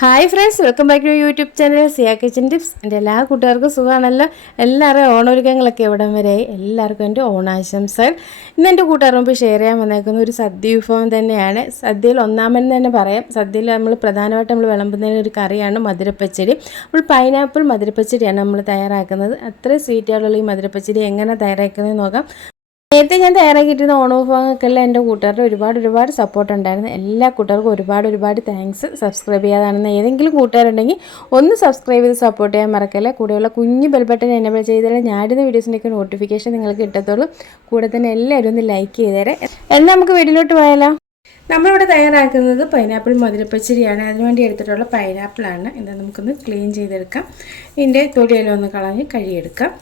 Hi friends, welcome back to YouTube channel Siya kitchen tips. എൻ്റെ എല്ലാ കൂട്ടുകാർക്കും സുഖമാണല്ലോ. എല്ലാവരും ഓണൊരുക്കങ്ങളൊക്കെ എവിടം വരെയായി. എല്ലാവർക്കും എൻ്റെ ഓണാശംസകൾ. ഇന്ന് എൻ്റെ കൂട്ടുകാർ മുമ്പ് ഷെയർ ചെയ്യാൻ വന്നേക്കുന്ന ഒരു സദ്യ വിഭവം തന്നെയാണ്. സദ്യയിൽ ഒന്നാമൻ തന്നെ പറയാം. സദ്യയിൽ നമ്മൾ പ്രധാനമായിട്ട് നമ്മൾ വിളമ്പുന്നതിന് ഒരു കറിയാണ് മധുരപ്പച്ചടി. അപ്പോൾ പൈനാപ്പിൾ മധുരപ്പച്ചടിയാണ് നമ്മൾ തയ്യാറാക്കുന്നത്. അത്രയും സ്വീറ്റായിട്ടുള്ള ഈ മധുരപ്പച്ചടി എങ്ങനെ തയ്യാറാക്കുന്നത് നോക്കാം. നേരത്തെ ഞാൻ തയ്യാറാക്കിയിട്ടിരുന്ന ഓണവിഭവങ്ങൾക്കെല്ലാം എൻ്റെ കൂട്ടുകാരുടെ ഒരുപാട് സപ്പോർട്ട് ഉണ്ടായിരുന്നു. എല്ലാ കൂട്ടുകാർക്കും ഒരുപാട് താങ്ക്സ്. സബ്സ്ക്രൈബ് ചെയ്യാതാണെന്ന് ഏതെങ്കിലും കൂട്ടുകാരുണ്ടെങ്കിൽ ഒന്ന് സബ്സ്ക്രൈബ് ചെയ്ത് സപ്പോർട്ട് ചെയ്യാൻ മറക്കല്ലേ. കൂടെയുള്ള കുഞ്ഞ് ബെൽ ബട്ടൺ എനേബിൾ ചെയ്താൽ ഞാനിടുന്ന വീഡിയോസിൻ്റെയൊക്കെ നോട്ടിഫിക്കേഷൻ നിങ്ങൾക്ക് കിട്ടത്തുള്ളൂ. കൂടെ തന്നെ എല്ലാവരും ഒന്ന് ലൈക്ക് ചെയ്തേരെ. എന്നാൽ നമുക്ക് വീഡിയോയിലോട്ട് പോയാലോ. നമ്മളിവിടെ തയ്യാറാക്കുന്നത് പൈനാപ്പിൾ മധുരപ്പച്ചടിയാണ്. അതിനുവേണ്ടി എടുത്തിട്ടുള്ള പൈനാപ്പിളാണ്. ഇത് നമുക്കൊന്ന് ക്ലീൻ ചെയ്തെടുക്കാം. ഇതിൻ്റെ തൊലിയെല്ലാം ഒന്ന് കളഞ്ഞ് കഴുകിയെടുക്കാം.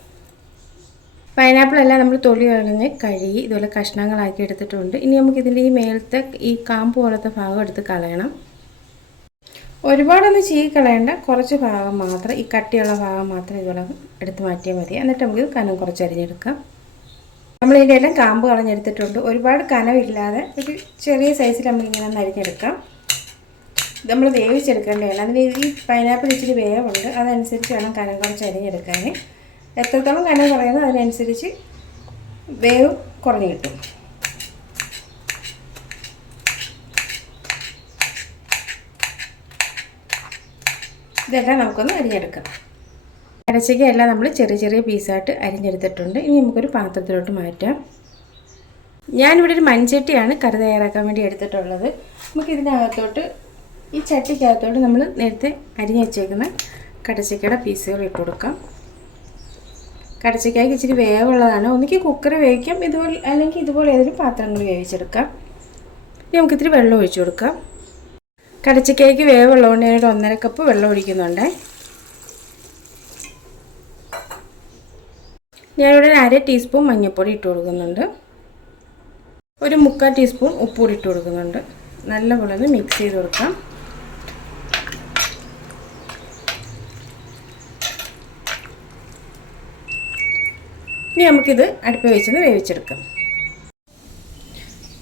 പൈനാപ്പിളെല്ലാം നമ്മൾ തൊലി കളഞ്ഞ് കഴുകി ഇതുപോലെ കഷ്ണങ്ങളാക്കി എടുത്തിട്ടുണ്ട്. ഇനി നമുക്കിതിൻ്റെ ഈ മേലത്തെ ഈ കാമ്പ് പോലത്തെ ഭാഗം എടുത്ത് കളയണം. ഒരുപാടൊന്നും ചീകി കളയേണ്ട, കുറച്ച് ഭാഗം മാത്രം, ഈ കട്ടിയുള്ള ഭാഗം മാത്രം ഇതുപോലെ എടുത്ത് മാറ്റിയാൽ മതി. എന്നിട്ട് നമുക്ക് കനം കുറച്ച് അരിഞ്ഞെടുക്കാം. നമ്മളിതിൻ്റെ എല്ലാം കാമ്പ് കളഞ്ഞെടുത്തിട്ടുണ്ട്. ഒരുപാട് കനമില്ലാതെ ഒരു ചെറിയ സൈസിൽ നമുക്കിങ്ങനെ ഒന്ന് അരിഞ്ഞെടുക്കാം. നമ്മൾ വേവിച്ചെടുക്കേണ്ടതാണ്. അതിന് ഈ പൈനാപ്പിൾ ഇച്ചിരി വേവുണ്ട്, അതനുസരിച്ച് വേണം കനം കുറച്ച് അരിഞ്ഞെടുക്കാൻ. എത്രത്തോളം കനം കുറയുന്നു അതിനനുസരിച്ച് വേവ് കുറഞ്ഞു കിട്ടും. ഇതെല്ലാം നമുക്കൊന്ന് അരിഞ്ഞെടുക്കാം. അരച്ചയ്ക്കെല്ലാം നമ്മൾ ചെറിയ പീസായിട്ട് അരിഞ്ഞെടുത്തിട്ടുണ്ട്. ഇനി നമുക്കൊരു പാത്രത്തിലോട്ട് മാറ്റാം. ഞാനിവിടെ ഒരു മൺചട്ടിയാണ് കറി തയ്യാറാക്കാൻ വേണ്ടി എടുത്തിട്ടുള്ളത്. നമുക്കിതിനകത്തോട്ട് ഈ ചട്ടിക്കകത്തോട്ട് നമ്മൾ നേരത്തെ അരിഞ്ഞ് വെച്ചേക്കുന്ന കടച്ചക്കയുടെ പീസുകൾ ഇട്ട് കൊടുക്കാം. കടച്ചക്കായ്ക്ക് ഇച്ചിരി വേവുള്ളതാണ്. ഒന്നിക്ക് കുക്കർ വേവിക്കാം, ഇതുപോലെ അല്ലെങ്കിൽ ഇതുപോലെ ഏതെങ്കിലും പാത്രങ്ങൾ വേവിച്ചെടുക്കാം. ഇനി നമുക്കിത്തിരി വെള്ളം ഒഴിച്ചു കൊടുക്കാം. കടച്ചക്കായ്ക്ക് വേവുള്ളതുകൊണ്ട് ഞാനൊരു 1.5 കപ്പ് വെള്ളം ഒഴിക്കുന്നുണ്ട്. ഞാനിവിടെ 1/2 ടീസ്പൂൺ മഞ്ഞൾപ്പൊടി ഇട്ട് കൊടുക്കുന്നുണ്ട്. ഒരു 3/4 ടീസ്പൂൺ ഉപ്പുകൂടി ഇട്ട് കൊടുക്കുന്നുണ്ട്. നല്ലപോലെ ഒന്ന് മിക്സ് ചെയ്ത് കൊടുക്കാം. ഇനി നമുക്കിത് അടുപ്പ് വെച്ചൊന്ന് വേവിച്ചെടുക്കാം.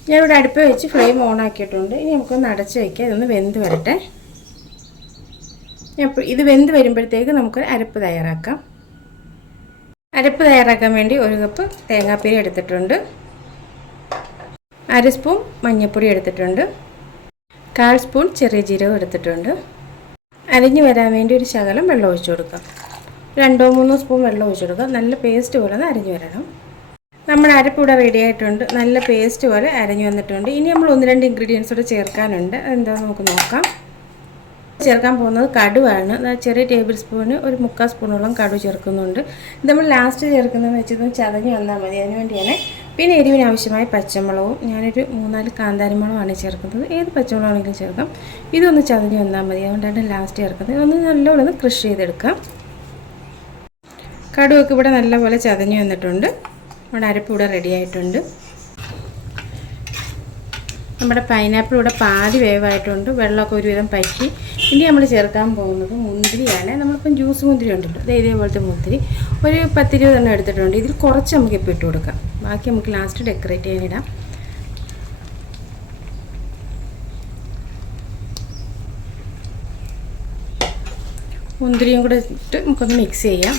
ഞാനിവിടെ അടുപ്പ് വെച്ച് ഫ്ലെയിം ഓൺ ആക്കിയിട്ടുണ്ട്. ഇനി നമുക്കൊന്ന് അടച്ച് വയ്ക്കാം. ഇതൊന്ന് വെന്ത് വരട്ടെ. ഇത് വെന്ത് വരുമ്പോഴത്തേക്ക് നമുക്ക് അരപ്പ് തയ്യാറാക്കാം. അരപ്പ് തയ്യാറാക്കാൻ വേണ്ടി 1 കപ്പ് തേങ്ങാപ്പീര എടുത്തിട്ടുണ്ട്. 1/2 സ്പൂൺ മഞ്ഞൾപ്പൊടി എടുത്തിട്ടുണ്ട്. 1/4 സ്പൂൺ ചെറിയ ജീരകം എടുത്തിട്ടുണ്ട്. അരിഞ്ഞു വരാൻ വേണ്ടി ഒരു ശകലം വെള്ളം ഒഴിച്ചു കൊടുക്കാം. 2-3 സ്പൂൺ വെള്ളം ഒഴിച്ചു കൊടുക്കുക. നല്ല പേസ്റ്റ് പോലെ ഒന്ന് അരിഞ്ഞു വരണം. നമ്മുടെ അരപ്പ് ഇവിടെ റെഡി ആയിട്ടുണ്ട്. നല്ല പേസ്റ്റ് പോലെ അരിഞ്ഞു വന്നിട്ടുണ്ട്. ഇനി നമ്മൾ 1-2 ഇൻഗ്രീഡിയൻസ് കൂടെ ചേർക്കാനുണ്ട്. അതെന്താണെന്ന് നമുക്ക് നോക്കാം. ചേർക്കാൻ പോകുന്നത് കടുവാണ്. ചെറിയ ടേബിൾ സ്പൂണ് ഒരു 3/4 സ്പൂണോളം കടുവ് ചേർക്കുന്നുണ്ട്. ഇത് നമ്മൾ ലാസ്റ്റ് ചേർക്കുന്നതെന്ന് വെച്ചത് ചതഞ്ഞ് വന്നാൽ മതി, അതിനുവേണ്ടിയാണ്. പിന്നെ എരിവിന് ആവശ്യമായ പച്ചമുളകും ഞാനൊരു 3-4 കാന്താരിമുളകാണ് ചേർക്കുന്നത്. ഏത് പച്ചമുളകാണെങ്കിലും ചേർക്കാം. ഇതൊന്ന് ചതഞ്ഞ് വന്നാൽ മതി, അതുകൊണ്ടാണ് ലാസ്റ്റ് ചേർക്കുന്നത്. ഇതൊന്ന് നല്ലോണം ഒന്ന് ക്രഷ് ചെയ്തെടുക്കാം. കടുവൊക്കെ ഇവിടെ നല്ലപോലെ ചതഞ്ഞ് വന്നിട്ടുണ്ട്. നമ്മുടെ അരപ്പ് ഇവിടെ റെഡി ആയിട്ടുണ്ട്. നമ്മുടെ പൈനാപ്പിൾ ഇവിടെ പാതി വേവായിട്ടുണ്ട്. വെള്ളമൊക്കെ ഒരുവിധം പറ്റി. ഇനി നമ്മൾ ചേർക്കാൻ പോകുന്നത് മുന്തിരിയാണ്. നമ്മളിപ്പം ജ്യൂസ് മുന്തിരി ഉണ്ടല്ലോ, അത് ഇതേപോലത്തെ മുന്തിരി ഒരു 10-20 എണ്ണം എടുത്തിട്ടുണ്ട്. ഇതിൽ കുറച്ച് നമുക്ക് ഇപ്പോൾ ഇട്ട് കൊടുക്കാം. ബാക്കി നമുക്ക് ലാസ്റ്റ് ഡെക്കറേറ്റ് ചെയ്യാനിടാം. മുന്തിരിയും കൂടെ ഇട്ട് നമുക്കൊന്ന് മിക്സ് ചെയ്യാം.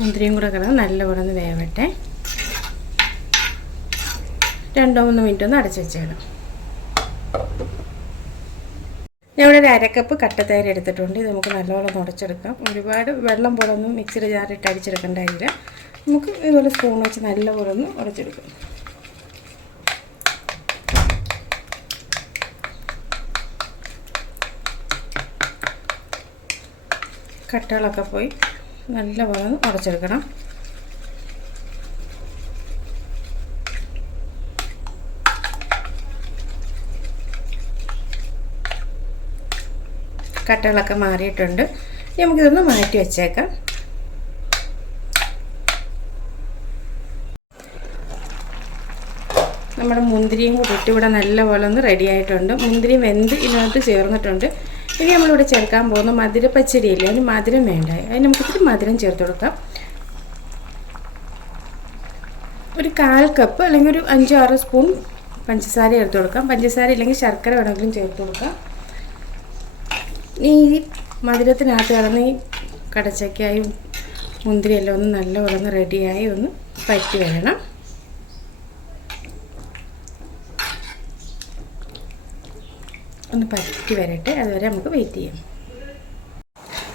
മുന്തിരിയും കൂടെ കിടന്ന് നല്ലപോലെ ഒന്ന് വേവട്ടെ. 2-3 മിനിറ്റ് ഒന്ന് അടച്ചു വെച്ചേക്കാം. ഞാനിവിടെ ഒരു 1/2 കപ്പ് കട്ടത്തൈര് എടുത്തിട്ടുണ്ട്. ഇത് നമുക്ക് നല്ലപോലെ ഉടച്ചെടുക്കാം. ഒരുപാട് വെള്ളം പോലെ ഒന്നും മിക്സിയുടെ ജാറിട്ട് അടിച്ചെടുക്കേണ്ട കാര്യമില്ല. നമുക്ക് ഇതുപോലെ സ്പൂൺ വെച്ച് നല്ലപോലെ ഒന്ന് ഉടച്ചെടുക്കാം. കട്ടകളൊക്കെ പോയി നല്ലപോലെ ഒന്ന് ഉടച്ചെടുക്കണം. കട്ടകളൊക്കെ മാറിയിട്ടുണ്ട്. നമുക്കിതൊന്ന് മാറ്റി വെച്ചേക്കാം. നമ്മുടെ മുന്തിരിയും കൂടി ഇട്ട് ഇവിടെ നല്ലപോലെ ഒന്ന് റെഡി ആയിട്ടുണ്ട്. മുന്തിരി വെന്ത് ഇതിനകത്ത് ചേർന്നിട്ടുണ്ട്. ഇനി നമ്മളിവിടെ ചേർക്കാൻ പോകുന്ന മധുരപ്പച്ചടിയില്ലേ, അതിന് മധുരം വേണ്ട. അതിന് നമുക്കിത്തിരി മധുരം ചേർത്ത് കൊടുക്കാം. ഒരു 1/4 കപ്പ് അല്ലെങ്കിൽ ഒരു 5-6 സ്പൂൺ പഞ്ചസാര ചേർത്ത് കൊടുക്കാം. പഞ്ചസാര ഇല്ലെങ്കിൽ ശർക്കര വേണമെങ്കിലും ചേർത്ത് കൊടുക്കാം. ഈ മധുരത്തിനകത്ത് കിടന്ന് ഈ കടച്ചക്കയും മുന്തിരിയെല്ലാം ഒന്ന് നല്ലപോലെ ഒന്ന് റെഡിയായി ഒന്ന് പറ്റി വരണം. ഒന്ന് പറ്റി വരട്ടെ, അതുവരെ നമുക്ക് വെയിറ്റ് ചെയ്യാം.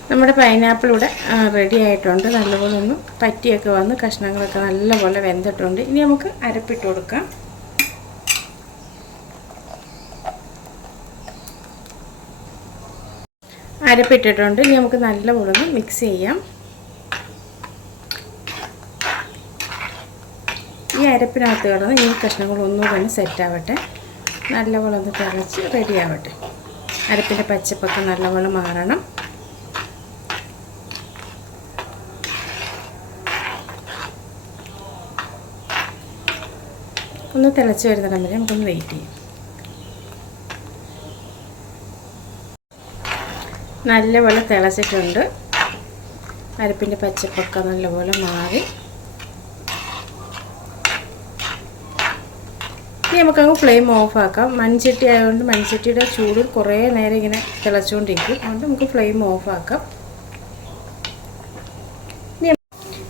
നമ്മുടെ പൈനാപ്പിൾ ഇവിടെ റെഡി ആയിട്ടുണ്ട്. നല്ലപോലെ ഒന്ന് പറ്റിയൊക്കെ വന്ന് കഷ്ണങ്ങളൊക്കെ നല്ലപോലെ വെന്തിട്ടുണ്ട്. ഇനി നമുക്ക് അരപ്പിട്ട് കൊടുക്കാം. അരപ്പിട്ടിട്ടുണ്ട്. ഇനി നമുക്ക് നല്ലപോലെ ഒന്ന് മിക്സ് ചെയ്യാം. ഈ അരപ്പിനകത്ത് കിടന്ന് ഈ കഷ്ണങ്ങളൊന്നും തന്നെ സെറ്റാവട്ടെ. നല്ലപോലെ ഒന്ന് തിളച്ച് റെഡി ആവട്ടെ. അരപ്പിൻ്റെ പച്ചപ്പൊക്കെ നല്ലപോലെ മാറണം. ഒന്ന് തിളച്ച് വരുന്നിടം വരെ നമുക്കൊന്ന് വെയിറ്റ് ചെയ്യാം. നല്ലപോലെ തിളച്ചിട്ടുണ്ട്. അരപ്പിൻ്റെ പച്ചപ്പൊക്കെ നല്ലപോലെ മാറി. ഇനി നമുക്കങ്ങ് ഫ്ലെയിം ഓഫാക്കാം. മൺചട്ടി ആയതുകൊണ്ട് മൺചട്ടിയുടെ ചൂട് കുറേ നേരം ഇങ്ങനെ തിളച്ചുകൊണ്ടിരിക്കും. അതുകൊണ്ട് നമുക്ക് ഫ്ലെയിം ഓഫാക്കാം.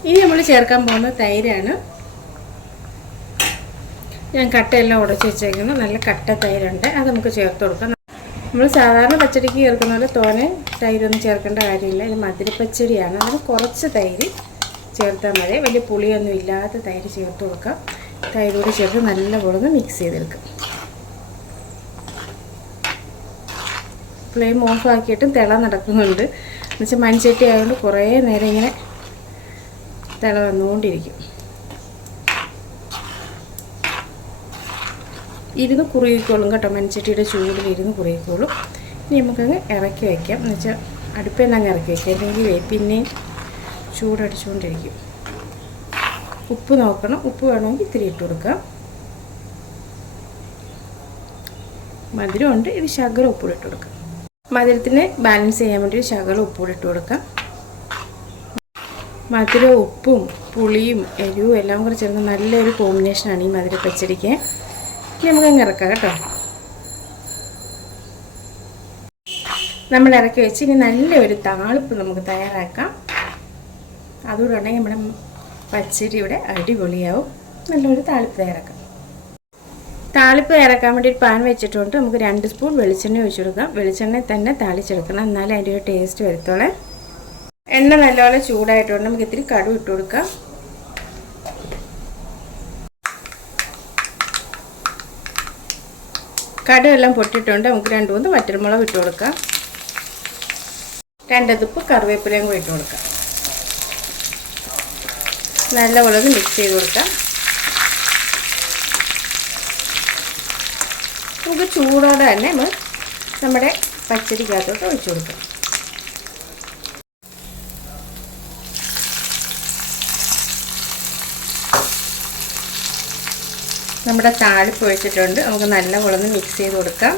ഇനി നമ്മൾ ചേർക്കാൻ പോകുന്ന തൈരാണ്. ഞാൻ കട്ടയെല്ലാം ഉടച്ച് വെച്ചേക്കുന്നു. നല്ല കട്ട തൈരുണ്ട്, അത് നമുക്ക് ചേർത്ത് കൊടുക്കാം. നമ്മൾ സാധാരണ പച്ചടിക്ക് ചേർക്കുന്ന പോലെ തോനെ തൈരൊന്നും ചേർക്കേണ്ട കാര്യമില്ല. ഇത് മധുരപ്പച്ചടിയാണ്. അതിന് കുറച്ച് തൈര് ചേർത്താൽ മതി. വലിയ പുളിയൊന്നും ഇല്ലാത്ത തൈര് ചേർത്ത് കൊടുക്കാം. തൈരോട് ചേർത്ത് നല്ലപോലെ ഒന്ന് മിക്സ് ചെയ്തെടുക്കാം. ഫ്ലെയിം ഓഫ് ആക്കിയിട്ടും തിള നടക്കുന്നുണ്ട്. എന്നുവെച്ചാൽ മൺചട്ടി ആയതുകൊണ്ട് കുറേ നേരം ഇങ്ങനെ തിള വന്നുകൊണ്ടിരിക്കും. ഇരുന്ന് കുറുകിക്കോളും കേട്ടോ. മൺചട്ടിയുടെ ചൂടിൽ ഇരുന്ന് കുറുകിക്കോളും. ഇനി നമുക്കങ്ങ് ഇറക്കി വയ്ക്കാം. എന്നുവെച്ചാൽ അടുപ്പിൽ നിന്ന് അങ്ങ് ഇറക്കി വയ്ക്കാം, അല്ലെങ്കിൽ പിന്നെയും ചൂടടിച്ചുകൊണ്ടിരിക്കും. ഉപ്പ് നോക്കണം. ഉപ്പ് വേണമെങ്കിൽ ഇത്തിരി ഇട്ട് കൊടുക്കാം. മധുരമുണ്ട്, ഇത് ശകലം ഉപ്പൂടെ ഇട്ട് കൊടുക്കാം. മധുരത്തിന് ബാലൻസ് ചെയ്യാൻ വേണ്ടി ശകലം ഉപ്പൂടെ ഇട്ട് കൊടുക്കാം. മധുരം, ഉപ്പും പുളിയും എരിവും എല്ലാം കൂടെ ചേർന്ന് നല്ലൊരു കോമ്പിനേഷനാണ് ഈ മധുര പച്ചടിക്ക്. നമുക്കങ്ങ് ഇറക്കാം കേട്ടോ. നമ്മൾ ഇറക്കി വെച്ച് ഇനി നല്ലൊരു താളിപ്പ് നമുക്ക് തയ്യാറാക്കാം. അതുകൂടെ ഉണ്ടെങ്കിൽ നമ്മുടെ പച്ചടി ഇവിടെ അടിപൊളിയാവും. നല്ലൊരു താളിപ്പ് തയ്യാറാക്കാം. താളിപ്പ് തയ്യാറാക്കാൻ വേണ്ടി ഒരു പാൻ വെച്ചിട്ടുണ്ട്. നമുക്ക് 2 സ്പൂൺ വെളിച്ചെണ്ണ ഒഴിച്ചു കൊടുക്കാം. വെളിച്ചെണ്ണ തന്നെ താളിച്ചെടുക്കണം, എന്നാലേ അതിൻ്റെ ഒരു ടേസ്റ്റ് വരത്തോളെ. എണ്ണ നല്ലപോലെ ചൂടായിട്ടുണ്ട്. നമുക്ക് ഇത്തിരി കടുക് ഇട്ട് കൊടുക്കാം. കടുകെല്ലാം പൊട്ടിയിട്ടുണ്ട്. നമുക്ക് 2-3 വറ്റൽമുളക് ഇട്ട് കൊടുക്കാം. 2 തുപ്പ് കറിവേപ്പിലയും കൂടി ഇട്ട് കൊടുക്കാം. നല്ലപോലെ ഒന്ന് മിക്സ് ചെയ്ത് കൊടുക്കാം. നമുക്ക് ചൂടോടെ തന്നെ നമ്മുടെ പച്ചടിക്കകത്തോട്ട് ഒഴിച്ചു കൊടുക്കാം. നമ്മുടെ താളിപ്പ് ഒഴിച്ചിട്ടുണ്ട്. നമുക്ക് നല്ലപോലെ ഒന്ന് മിക്സ് ചെയ്ത് കൊടുക്കാം.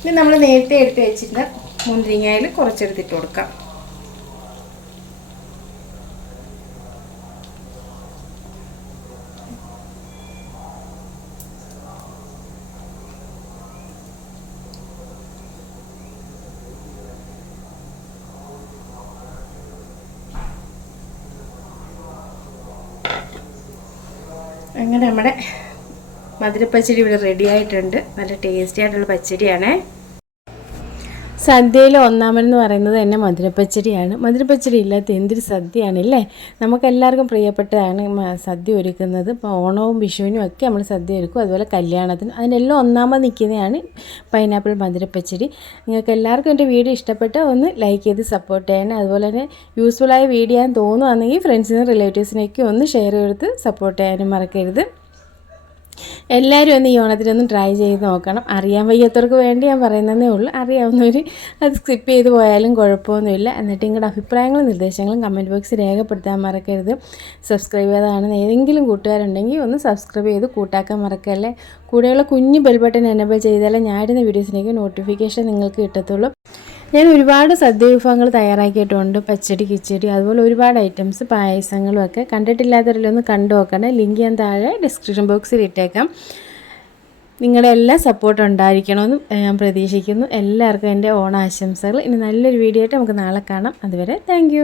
ഇനി നമ്മൾ നേരത്തെ എടുത്ത് വെച്ചിരുന്ന മുന്തിരിങ്ങയിൽ കുറച്ചെടുത്തിട്ട് കൊടുക്കാം. അങ്ങനെ നമ്മുടെ മധുരപ്പച്ചടി ഇവിടെ റെഡി ആയിട്ടുണ്ട്. നല്ല ടേസ്റ്റി ആയിട്ടുള്ള പച്ചടിയാണ്. സദ്യയിൽ ഒന്നാമനെന്ന് പറയുന്നത് തന്നെ മധുരപ്പച്ചടിയാണ്. മധുരപ്പച്ചടി ഇല്ലാത്ത എന്തൊരു സദ്യയാണല്ലേ. നമുക്കെല്ലാവർക്കും പ്രിയപ്പെട്ടതാണ് സദ്യ ഒരുക്കുന്നത്. ഇപ്പോൾ ഓണവും വിഷുവിനും ഒക്കെ നമ്മൾ സദ്യ ഒരുക്കും. അതുപോലെ കല്യാണത്തിന് അതിനെല്ലാം ഒന്നാമത് നിൽക്കുന്നതാണ് പൈനാപ്പിൾ മധുരപ്പച്ചടി. നിങ്ങൾക്ക് എല്ലാവർക്കും എൻ്റെ വീഡിയോ ഇഷ്ടപ്പെട്ടാൽ ഒന്ന് ലൈക്ക് ചെയ്ത് സപ്പോർട്ട് ചെയ്യണം. അതുപോലെ തന്നെ യൂസ്ഫുള്ളായ വീഡിയോ ആണെന്ന് തോന്നുകയാണെങ്കിൽ ഫ്രണ്ട്സിനും റിലേറ്റീവ്സിനൊക്കെ ഒന്ന് ഷെയർ ചെയ്ത് സപ്പോർട്ട് ചെയ്യാനും മറക്കരുത്. എല്ലാവരും ഒന്ന് ഈ ഓണത്തിനൊന്ന് ട്രൈ ചെയ്ത് നോക്കണം. അറിയാൻ വയ്യാത്തവർക്ക് വേണ്ടി ഞാൻ പറയുന്നതേ ഉള്ളൂ. അറിയാവുന്നവർ അത് സ്കിപ്പ് ചെയ്ത് പോയാലും കുഴപ്പമൊന്നുമില്ല. എന്നിട്ട് നിങ്ങളുടെ അഭിപ്രായങ്ങളും നിർദ്ദേശങ്ങളും കമൻറ്റ് ബോക്സിൽ രേഖപ്പെടുത്താൻ മറക്കരുത്. സബ്സ്ക്രൈബ് ചെയ്തതാണെന്ന് ഏതെങ്കിലും കൂട്ടുകാരുണ്ടെങ്കിൽ ഒന്ന് സബ്സ്ക്രൈബ് ചെയ്ത് കൂട്ടാക്കാൻ മറക്കല്ലേ. കൂടെയുള്ള കുഞ്ഞ് ബെൽ ബട്ടൺ എനേബിൾ ചെയ്താലേ ഞാൻ ഇടുന്ന വീഡിയോസിലേക്ക് നോട്ടിഫിക്കേഷൻ നിങ്ങൾക്ക് കിട്ടത്തുള്ളൂ. ഞാൻ ഒരുപാട് സദ്യ വിഭവങ്ങൾ തയ്യാറാക്കിയിട്ടുണ്ട്. പച്ചടി, കിച്ചടി, അതുപോലെ ഒരുപാട് ഐറ്റംസ് പായസങ്ങളും ഒക്കെ. കണ്ടിട്ടില്ലാത്തവരിലൊന്ന് കണ്ടു നോക്കണേ. ലിങ്ക് ഞാൻ താഴെ ഡിസ്ക്രിപ്ഷൻ ബോക്സിൽ ഇട്ടേക്കാം. നിങ്ങളുടെ എല്ലാ സപ്പോർട്ടും ഉണ്ടായിരിക്കണമെന്നും ഞാൻ പ്രതീക്ഷിക്കുന്നു. എല്ലാവർക്കും എൻ്റെ ഓണാശംസകൾ. ഇനി നല്ലൊരു വീഡിയോ ആയിട്ട് നമുക്ക് നാളെ കാണാം. അതുവരെ താങ്ക്